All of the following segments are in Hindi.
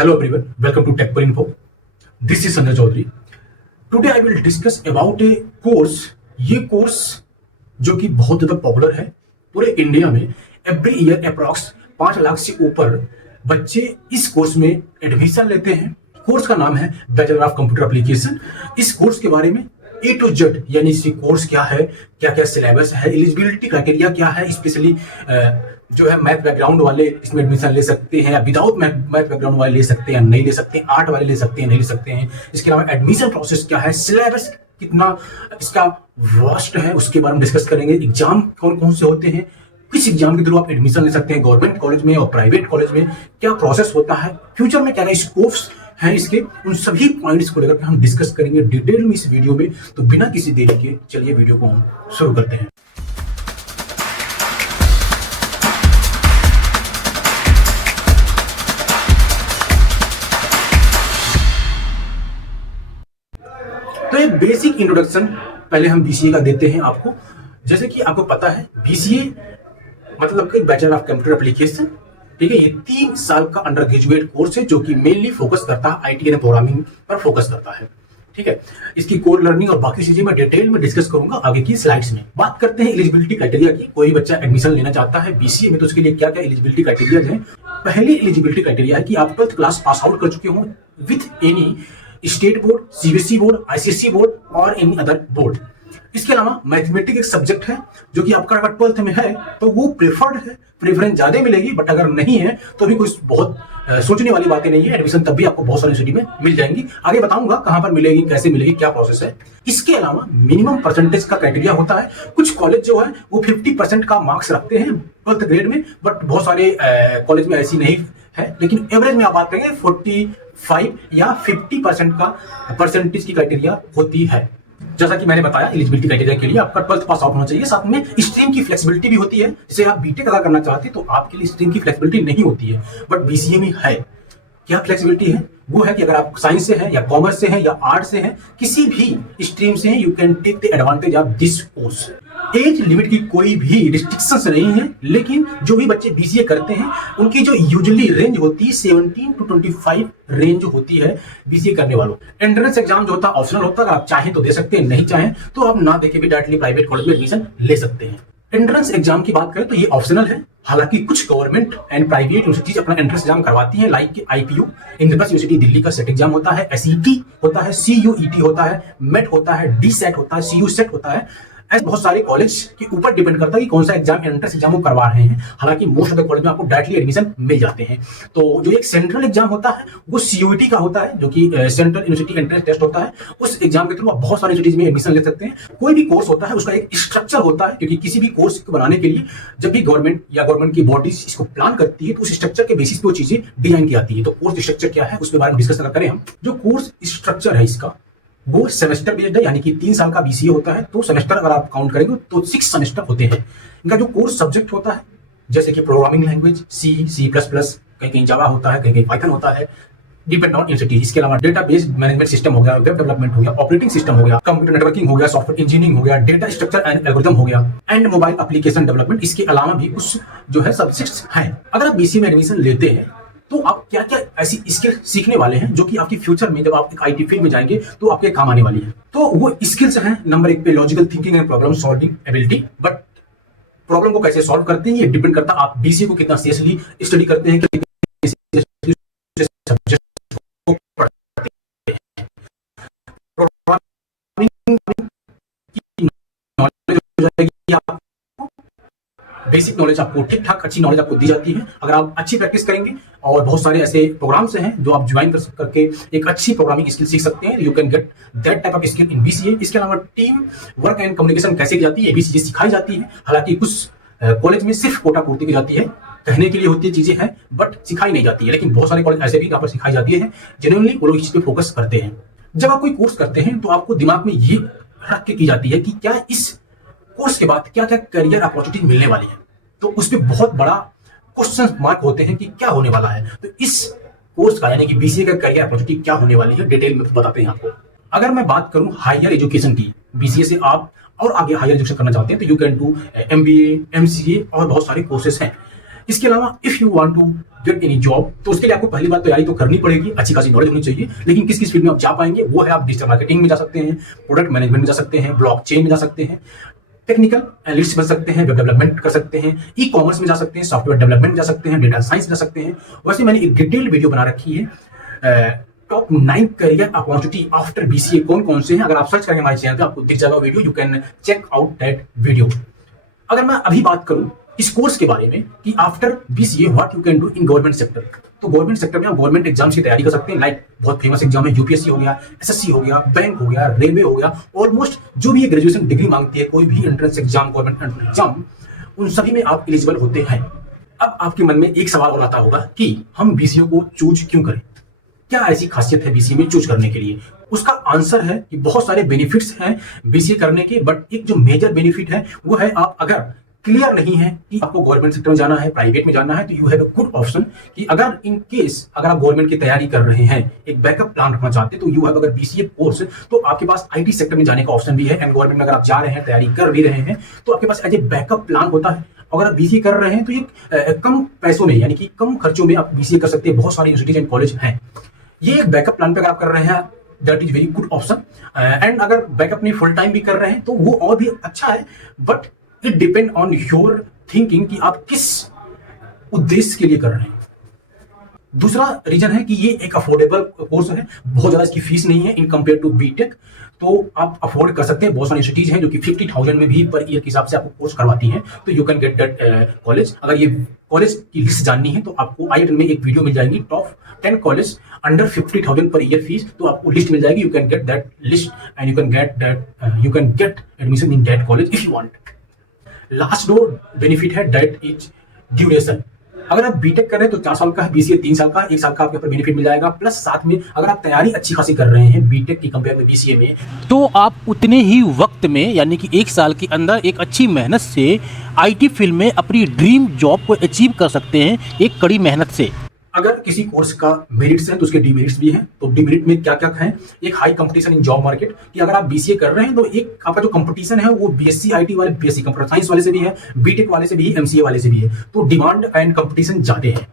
Hello everyone, welcome to Tech Info. This is Sanjay Chaudhary. Today I will discuss about a course. ये कोर्स जो कि बहुत ज़्यादा पॉपुलर है पूरे इंडिया में. एवरी ईयर अप्रॉक्स 5 लाख से ऊपर बच्चे इस कोर्स में एडमिशन लेते हैं. कोर्स का नाम है बैचलर ऑफ कंप्यूटर एप्लीकेशन. इस कोर्स के बारे में A to Z यानी इसी कोर्स क्या है, क्या क्या सिलेबस है, एलिजिबिलिटी क्राइटेरिया क्या है, स्पेशली जो है मैथ बैकग्राउंड वाले इसमें एडमिशन ले सकते हैं या विदाउट मैथ बैकग्राउंड वाले ले सकते हैं, नहीं ले सकते हैं, आर्ट वाले ले सकते हैं, नहीं ले सकते हैं. इसके अलावा एडमिशन प्रोसेस क्या है, सिलेबस कितना इसका वास्ट है, उसके बारे में डिस्कस करेंगे. एग्जाम कौन कौन से होते हैं, किस एग्जाम के थ्रू आप एडमिशन ले सकते हैं, गवर्नमेंट कॉलेज में और प्राइवेट कॉलेज में क्या प्रोसेस होता है, फ्यूचर में क्या क्या स्कोप्स हैं इसके, उन सभी पॉइंट्स को लेकर के हम डिस्कस करेंगे डिटेल में इस वीडियो में. तो बिना किसी देरी के चलिए वीडियो को हम शुरू करते हैं. तो एक बेसिक इंट्रोडक्शन पहले हम बीसीए का देते हैं आपको. जैसे कि आपको पता है बीसीए मतलब कि बैचलर ऑफ कंप्यूटर एप्लीकेशन, ठीक है. ये 3 साल का अंडर ग्रेजुएट कोर्स है जो कि मेनली फोकस करता है आईटी एंड प्रोग्रामिंग पर फोकस करता है, ठीक है. इसकी कोर लर्निंग और बाकी चीजें मैं डिटेल में डिस्कस करूंगा आगे की स्लाइड्स में. बात करते हैं एलिजिबिलिटी क्राइटेरिया की. कोई बच्चा एडमिशन लेना चाहता है बीसीए में तो उसके लिए क्या क्या एलिजिबिलिटी क्राइटेरिया है. पहली एलिजिबिलिटी क्राइटेरिया है कि आप 12th क्लास पास आउट कर चुके हो with any state board, CBSE board, ICSE board और एनी अदर बोर्ड. इसके अलावा मैथमेटिक्स एक सब्जेक्ट है जो कि आपका अगर 12th में है तो वो प्रेफर्ड है, प्रेफरेंस ज्यादा मिलेगी. बट अगर नहीं है तो भी कोई बहुत सोचने वाली बातें नहीं है. एडमिशन तब भी आपको बहुत सारी यूनिवर्सिटी में मिल जाएंगी. आगे बताऊंगा कहां पर मिलेगी, कैसे मिलेगी, क्या प्रोसेस है. इसके अलावा मिनिमम परसेंटेज का क्राइटेरिया होता है. कुछ कॉलेज जो है वो 50% का मार्क्स रखते हैं 12th ग्रेड में, बट बहुत सारे कॉलेज में ऐसी नहीं है. लेकिन एवरेज में आप बात करेंगे 45 या 50% का परसेंटेज की क्राइटेरिया होती है. जैसा कि मैंने बताया एलिजिबिलिटी क्राइटेरिया के लिए आपका 12th पास आउट होना चाहिए. साथ में स्ट्रीम की फ्लेक्सिबिलिटी भी होती है. जैसे आप बीटेक अगर करना चाहते हैं तो आपके लिए स्ट्रीम की फ्लेक्सिबिलिटी नहीं होती है, बट बीसीए में है. क्या फ्लेक्सिबिलिटी है? वो है कि अगर आप साइंस से हैं या कॉमर्स से हैं या आर्ट से हैं, किसी भी स्ट्रीम से हैं, you can take the advantage of this course. Age limit की कोई भी रिस्ट्रिक्शंस नहीं है. लेकिन जो भी बच्चे बीसीए करते हैं उनकी जो यूजुअली रेंज होती है 17 to 25 रेंज होती है बीसीए करने वालों. एंट्रेंस एग्जाम जो होता है ऑप्शनल होता है. अगर आप चाहें तो दे सकते हैं, नहीं चाहें तो आप ना देके भी डायरेक्टली प्राइवेट कॉलेज में एडमिशन ले सकते हैं. एंट्रेंस एग्जाम की बात करें तो ये ऑप्शनल है. हालांकि कुछ गवर्नमेंट एंड प्राइवेट यूनिवर्सिटीज अपना एंट्रेंस एग्जाम करवाती हैं, like IPU Indraprastha university Delhi का सेट एग्जाम होता है, एसईटी होता है, सीयूईटी होता है, मेट होता है, डी सेट होता है, सीयू सेट होता है. ऐसे बहुत सारे कॉलेज के ऊपर डिपेंड करता है कि कौन सा एग्जाम एंट्रेंस एग्जाम वो करवा रहे हैं. हालांकि मोस्ट ऑफ द कॉलेज में आपको डायरेक्टली एडमिशन मिल जाते हैं. तो जो एक सेंट्रल एग्जाम होता है वो सीयूईटी का होता है, जो कि सेंट्रल यूनिवर्सिटी एंट्रेंस टेस्ट होता है. उस एग्जाम के थ्रू आप बहुत सारी यूनिवर्सिटीज में एडमिशन ले सकते हैं. कोई भी कोर्स होता है उसका एक स्ट्रक्चर होता है, क्योंकि किसी भी कोर्स को बनाने के लिए जब भी गवर्नमेंट या गवर्नमेंट की बॉडीज इसको प्लान करती है तो उस स्ट्रक्चर के बेसिस पे वो चीजें डिजाइन की जाती है. तो कोर्स स्ट्रक्चर क्या है उसके बारे में डिस्कस करें हम. जो कोर्स स्ट्रक्चर है इसका वो सेमेस्टर बेस्ड है, यानी कि 3 साल का बीसीए होता है. तो सेमेस्टर अगर आप काउंट करेंगे तो 6 सेमेस्टर होते हैं. इनका जो कोर्स सब्जेक्ट होता है जैसे कि programming language C plus plus, कहीं कहीं जावा होता है, कहीं कहीं पाइथन होता है, डिपेंड ऑन यूनिवर्सिटी. इसके अलावा डेटा बेस्ड मैनेजमेंट सिस्टम हो गया, वेब डेवलपमेंट हो गया, ऑपरेटिंग सिस्टम हो गया, कंप्यूटर नेटवर्किंग हो गया, सॉफ्टवेयर इंजीनियरिंग हो गया, डेटा स्ट्रक्चर एंड एल्गोरिथम हो गया, एंड मोबाइल एप्लीकेशन डेवलपमेंट. इसके अलावा भी कुछ जो है सब्जेक्ट्स हैं. अगर आप बीसीए में एडमिशन लेते हैं तो आप क्या क्या ऐसी स्किल सीखने वाले हैं जो कि आपकी फ्यूचर में जब आप एक आईटी फील्ड में जाएंगे तो आपके काम आने वाली है. तो वो स्किल्स हैं नंबर 1 पे logical thinking and problem solving ability. But problem को कैसे सॉल्व करते हैं ये डिपेंड करता है आप बीसीए को कितना सीरियसली स्टडी करते हैं, बेसिक नॉलेज आपको ठीक ठाक अच्छी नॉलेज आपको दी जाती है. अगर आप अच्छी प्रैक्टिस करेंगे और बहुत सारे ऐसे प्रोग्राम्स हैं जो आप ज्वाइन करके एक अच्छी प्रोग्रामिंग स्किल सीख सकते हैं, you can get that type of skill in BCA. इसके अलावा टीम वर्क एंड कम्युनिकेशन कैसे की जाती है ये भी चीजें सिखाई जाती है. हालांकि कुछ कॉलेज में सिर्फ कोटा पूर्ति की जाती है, कहने के लिए होती है चीजें हैं बट सिखाई नहीं जाती है. लेकिन बहुत सारे कॉलेज ऐसे भी यहाँ पर सिखाई जाती है, जेन्युइनली वो लोग इस पे फोकस करते हैं. जब आप कोई कोर्स करते हैं तो आपको दिमाग में ये रख के की जाती है कि क्या इस कोर्स के बाद क्या क्या करियर अपॉर्चुनिटी मिलने वाली है. तो उस पर बहुत बड़ा क्वेश्चन मार्क होते हैं कि क्या होने वाला है. तो इस कोर्स का यानी कि बीसीए का करियर अपॉर्चुनिटी क्या होने वाली है डिटेल में बताते हैं आपको. अगर मैं बात करूं हायर एजुकेशन की, बीसीए से आप और आगे हायर एजुकेशन करना चाहते हैं तो you can do MBA, MCA और बहुत सारे कोर्सेस हैं. इसके अलावा if you want to get any job, तो उसके लिए आपको पहली बात तैयारी तो करनी पड़ेगी, अच्छी खासी नॉलेज होनी चाहिए। लेकिन किस किस फील्ड में आप जा पाएंगे वो है, आप डिजिटल मार्केटिंग में जा सकते हैं, प्रोडक्ट मैनेजमेंट में जा सकते हैं, ब्लॉकचेन में जा सकते हैं, टेक्निकल एनालिस्ट बन सकते हैं, वेब डेवलपमेंट कर सकते हैं, ई कॉमर्स में जा सकते हैं, सॉफ्टवेयर डेवलपमेंट जा सकते हैं, डेटा साइंस जा सकते हैं। वैसे मैंने एक डिटेल्ड वीडियो बना रखी है, top 9 career opportunity after BCA कौन कौन से हैं। अगर आप सर्च करेंगे हमारे चैनल पे आपको दिख जाएगा video, you can check out that video. अगर मैं अभी बात करूं इस कोर्स के बारे में कि after BCA what you can do in government sector, तो गवर्नमेंट सेक्टर में आप गवर्नमेंट एग्जाम्स की तैयारी कर सकते हैं। लाइक बहुत फेमस एग्जाम है, यूपीएससी हो गया, एसएससी हो गया, बैंक हो गया, रेलवे हो गया, ऑलमोस्ट जो भी ये ग्रेजुएशन डिग्री मांगती है, कोई भी entrance exam, government entrance exam, उन सभी में आप एलिजिबल होते हैं। अब आपके मन में एक सवाल और आता होगा कि हम बीसीए को चूज क्यों करें, क्या ऐसी खासियत है बीसीए में चूज करने के लिए। उसका आंसर है कि बहुत सारे बेनिफिट्स हैं बीसीए करने के, बट एक जो मेजर बेनिफिट है वो है, आप अगर क्लियर नहीं है कि आपको गवर्नमेंट सेक्टर में जाना है, प्राइवेट में जाना है, तो you have a good option कि अगर इन केस अगर आप गवर्नमेंट की तैयारी कर रहे हैं, एक बैकअप प्लान रखना चाहते हैं, तो यू हैव अगर बीसीए कोर्स, तो आपके पास आईटी सेक्टर में जाने का ऑप्शन भी है। एंड गवर्नमेंट में अगर आप जा रहे हैं, तैयारी कर भी रहे हैं, तो आपके पास एज ए बैकअप प्लान होता है। अगर आप बीसीए कर रहे हैं तो ये कम पैसों में, यानी कि कम खर्चों में आप बीसीए कर सकते हैं। बहुत सारे यूनिवर्सिटीज एंड कॉलेज हैं, ये एक बैकअप प्लान पे अगर आप कर रहे हैं, that is very good option. And अगर बैकअप नहीं फुल टाइम भी कर रहे हैं तो वो और भी अच्छा है, but it depend on your thinking कि आप किस उद्देश्य के लिए कर रहे हैं। दूसरा रीजन है कि ये एक अफोर्डेबल कोर्स है, बहुत ज्यादा इसकी फीस नहीं है इन कंपेयर टू बीटेक, तो आप अफोर्ड कर सकते हैं। बहुत सारी सिटीज हैं जो कि 50,000 में भी पर ईयर के हिसाब से आपको कोर्स करवाती हैं, तो you can get that college. अगर ये कॉलेज की लिस्ट जाननी है तो आपको आई में एक वीडियो मिल जाएगी, top 10 college under 50,000 per year fees, तो आपको लिस्ट मिल जाएगी। You can get that list and you can get admission in that college if you want. Last दो बेनिफिट है दैट इज ड्यूरेशन। अगर आप बीटेक कर रहे हैं तो 4 साल का है, बीसीए 3 साल का, 1 साल का आपके ऊपर बेनिफिट मिल जाएगा। प्लस साथ में अगर आप तैयारी अच्छी खासी कर रहे हैं बीटेक की कंपेयर में बीसीए में, तो आप उतने ही वक्त में, यानी कि 1 साल के अंदर एक अच्छी मेहनत से आईटी फील्ड में अपनी ड्रीम जॉब को अचीव कर सकते हैं, एक कड़ी मेहनत से। अगर किसी कोर्स का मेरिट्स हैं तो उसके डिमेरिट्स भी हैं। तो डिमेरिट में क्या क्या है, एक high competition in job market, कि अगर आप बीसीए कर रहे हैं तो एक आपका जो कंपटीशन है वो बीएससी आईटी वाले, बीएससी कंप्यूटर साइंस वाले से भी है, बीटेक वाले से भी है, एमसीए वाले से भी है, तो डिमांड एंड कंपटीशन ज्यादा है।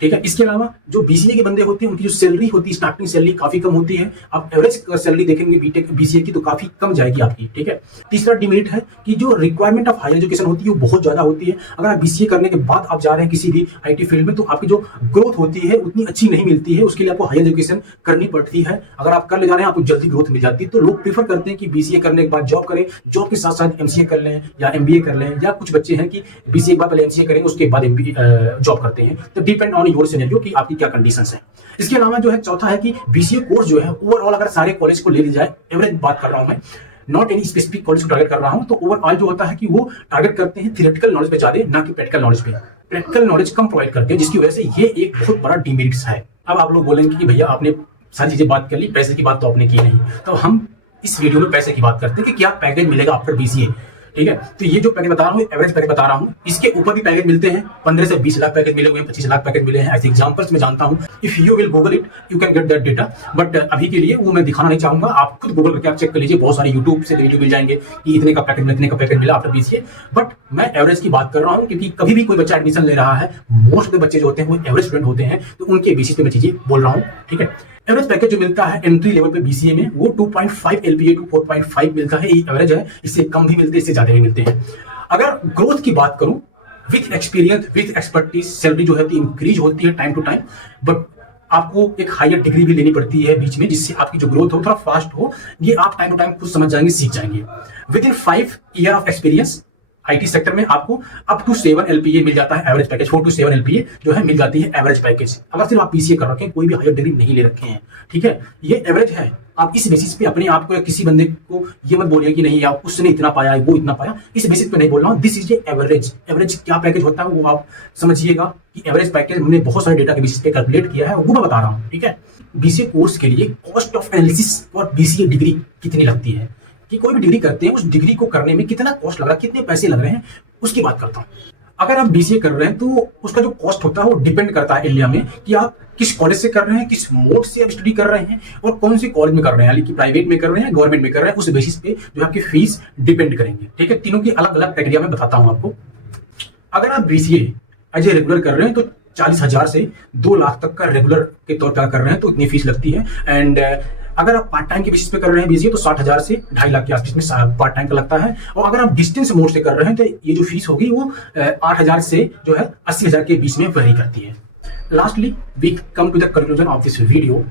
ठीक है, इसके अलावा जो बीसीए के बंदे होते हैं उनकी जो सैलरी होती है, स्टार्टिंग सैलरी काफी कम होती है। आप एवरेज सैलरी देखेंगे बीटेक बीसीए की तो काफी कम जाएगी आपकी। ठीक है, तीसरा डिमेरिट है कि जो रिक्वायरमेंट ऑफ हायर एजुकेशन होती है वो बहुत ज्यादा होती है। अगर आप बीसीए करने के बाद आप जा रहे हैं किसी भी आईटी फील्ड में, तो आपकी जो ग्रोथ होती है उतनी अच्छी नहीं मिलती है, उसके लिए आपको हायर एजुकेशन करनी पड़ती है। अगर आप कर ले जा रहे हैं आपको जल्दी ग्रोथ मिल जाती है, तो लोग प्रीफर करते हैं कि बीसीए करने के बाद जॉब करें, जॉब के साथ साथ एमसीए कर लें या एमबीए कर लें, या कुछ बच्चे हैं कि बीसीए के बाद पहले एमसीए करेंगे उसके बाद एमबीए जॉब करते हैं। तो डिपेंड ऑन योर सिनेरियो कि आपकी क्या कंडीशंस हैं। इसके अलावा जो है चौथा है कि बीसीए कोर्स जो है ओवरऑल अगर सारे कॉलेज को ले ली जाए, एवरेज बात कर रहा हूं मैं, नॉट एनी स्पेसिफिक कॉलेज को टारगेट कर रहा हूं, तो ओवरऑल जो होता है कि वो टारगेट करते हैं थियोरेटिकल नॉलेज पे ज्यादा, ना कि प्रैक्टिकल नॉलेज पे। प्रैक्टिकल नॉलेज कम प्रोवाइड करते हैं, जिसकी वजह से ये एक बहुत बड़ा डिमेरिट्स है। अब आप लोग बोलेंगे कि भैया आपने सारी चीजें बात कर ली, पैसे की बात तो आपने की नहीं, तो हम इस वीडियो में पैसे की बात करते हैं कि क्या पैकेज मिलेगा आफ्टर बीसीए। ठीक है, तो ये जो पैकेज बता रहा हूँ, एवरेज पैकेज बता रहा हूँ, इसके ऊपर भी पैकेज मिलते हैं। 15 से 20 लाख पैकेज मिले हुए हैं, 25 लाख पैकेज मिले हैं, ऐसे एग्जांपल्स मैं जानता हूँ। If you will Google it you can get that data, but अभी के लिए वो मैं दिखाना नहीं चाहूंगा। आप खुद गूगल करके आप चेक कर लीजिए, बहुत सारे यूट्यूब से वीडियो मिल जाएंगे कि इतने का पैकेज मिला, इतने का पैकेज मिला आफ्टर बीसीए। बट मैं एवरेज की बात कर रहा हूँ, क्योंकि कभी भी कोई बच्चा एडमिशन ले रहा है, मोस्ट ऑफ द बच्चे जो होते हैं वो एवरेज स्टूडेंट होते हैं, तो उनके बेसिस पे मैं चीजें बोल रहा हूँ। ठीक है, एवरेज पैकेज जो मिलता है एंट्री लेवल पे बीसीए में वो 2.5 एलपीए टू 4.5 मिलता है, ये एवरेज है। इससे कम भी मिलते हैं, इससे ज्यादा भी मिलते हैं। अगर ग्रोथ की बात करूं, with experience with expertise salary जो है इंक्रीज होती है टाइम टू टाइम, बट आपको एक हायर डिग्री भी लेनी पड़ती है बीच में, जिससे आपकी जो ग्रोथ हो थोड़ा फास्ट हो। ये आप टाइम टू टाइम खुद समझ जाएंगे, सीख जाएंगे। With in 5 year of experience IT sector में आपको अप टू 7 एलपीए मिल जाता है एवरेज पैकेज, 4 to 7 एलपीए जो है मिल जाती है एवरेज पैकेज। अगर सिर्फ आप पीसीए कर रखे हैं, कोई भी हायर डिग्री नहीं ले रखे हैं, ठीक है, ये एवरेज है। आप इस बेसिस पे अपने आप को या किसी बंदे को ये मत बोलिए कि नहीं यार उसने इतना पाया वो इतना पाया, इस बेसिस पे नहीं बोल रहा हूँ। This is average. एवरेज क्या पैकेज होता है वो आप समझिएगा कि एवरेज पैकेज हमने बहुत सारे डेटा के बेसिस पे कैलकुलेट किया है, वो मैं बता रहा हूँ। ठीक है, बीसीए कोर्स के लिए कॉस्ट ऑफ एनालिसिस और बीसीए डिग्री कितनी लगती है, कि कोई भी डिग्री करते हैं उस डिग्री को करने में कितना कॉस्ट लग रहा है, कितने पैसे लग रहे हैं, उसकी बात करता हूँ। अगर आप बीसीए कर रहे हैं तो उसका जो कॉस्ट होता है वो डिपेंड करता है इंडिया में कि आप किस कॉलेज से कर रहे हैं, किस मोड से आप स्टडी कर रहे हैं और कौन से कॉलेज में कर रहे हैं, यानी कि प्राइवेट में कर रहे हैं, गवर्नमेंट में कर रहे हैं, उस बेसिस पे जो आपकी फीस डिपेंड करेंगे। ठीक है, तीनों की अलग अलग प्रक्रिया में बताता हूं आपको। अगर आप बीसीए एज ए रेगुलर कर रहे हैं तो 40,000 से 2 लाख तक का रेगुलर के तौर पर कर रहे हैं तो इतनी फीस लगती है। एंड अगर आप पार्ट टाइम के बेसिस पे कर रहे हैं बीसीए तो 60,000 से 2.5 लाख के आसपास में पार्ट टाइम का लगता है। और अगर आप डिस्टेंस मोड से कर रहे हैं तो ये जो फीस होगी वो 8,000 से जो है 80,000 के बीच में वेरी करती है। Lastly we come to the conclusion of this video.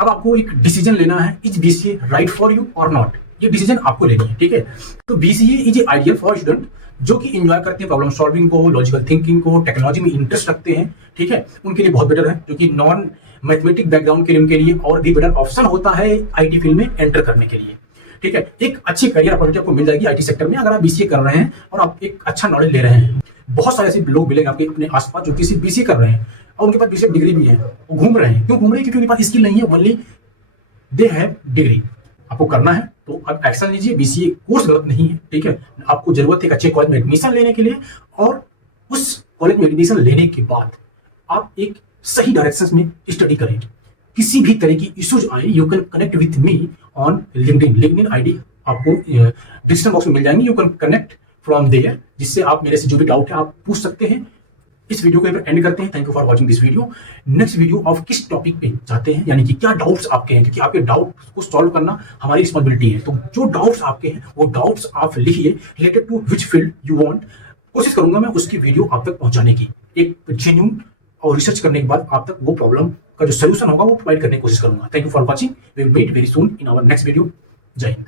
अब आपको एक डिसीजन लेना है, is BCA right for you और नॉट, ये डिसीजन आपको लेनी है, ठीक है। तो BCA is a ideal for student जो कि एंजॉय करते हैं प्रॉब्लम सॉल्विंग को, लॉजिकल थिंकिंग को, टेक्नोलॉजी में इंटरेस्ट रखते हैं, ठीक है, उनके लिए बहुत बेटर है। जो कि नॉन मैथमेटिक बैकग्राउंड के लिए उनके लिए और भी बेटर ऑप्शन होता है आईटी फील्ड में एंटर करने के लिए, ठीक है। एक अच्छी करियर अपॉर्चुनिटी आपको मिल जाएगी आईटी सेक्टर में अगर आप बीसीए कर रहे हैं और आप एक अच्छा नॉलेज ले रहे हैं। बहुत सारे ऐसे लोग मिलेंगे आपके अपने आसपास जो किसी बीसीए कर रहे हैं और उनके पास बीसीए डिग्री भी है, वो घूम रहे हैं। क्यों घूम रहे हैं? क्योंकि उनके पास स्किल नहीं है, ओनली दे हैव डिग्री। आपको करना है तो आप एक्शन लीजिए, बीसीए कोर्स गलत नहीं है, ठीक है। आपको जरूरत है एक अच्छे कॉलेज में एडमिशन लेने के लिए और उस कॉलेज में एडमिशन लेने के बाद आप एक सही डायरेक्शन में स्टडी करें। किसी भी तरह की इश्यूज आए you can connect with me on LinkedIn ID आपको डिस्क्रिप्शन बॉक्स में मिल जाएंगे, you can connect from there, जिससे आप मेरे से जो भी डाउट है आप पूछ सकते हैं। इस वीडियो को एंड करते हैं। Thank you for watching this video. Next video of किस टॉपिक पे चाहते हैं, यानी कि क्या डाउट्स आपके हैं, क्योंकि आपके डाउट को सॉल्व करना हमारी रिस्पॉन्सिबिलिटी है। तो जो डाउट्स आपके हैं वो डाउट्स आप लिखिए related to which field you want. कोशिश करूंगा मैं उसकी वीडियो आप तक पहुंचाने की, एक जेन्युइन और रिसर्च करने के बाद आप तक वो प्रॉब्लम का जो सोल्यूशन होगा वो प्रोवाइड करने की कोशिश करूंगा। Thank you for watching. We will meet very soon in our next video. जय हिंद।